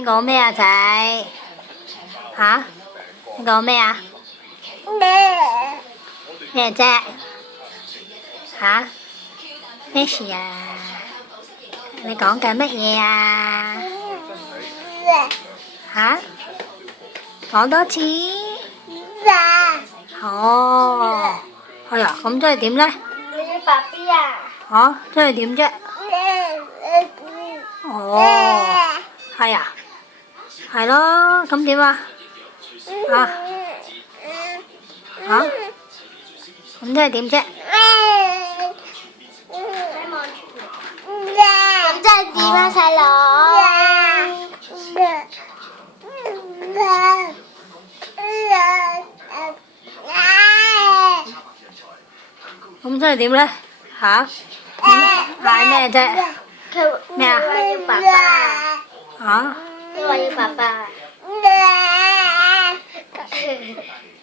你講咩啊仔？吓？你講咩啊？咩啫？吓？咩事啊？你講緊乜嘢啊？吓？講多次。哦。哎呀，咁即係點咧？爸比啊！嚇，即係點啫？哦，係啊，係咯，咁點啊？啊？嚇？咁即係點啫？咁即係點啊，細佬？咁即係點咧？嚇？嗌咩啫？咩啊？要爸爸。嚇？因為要爸爸。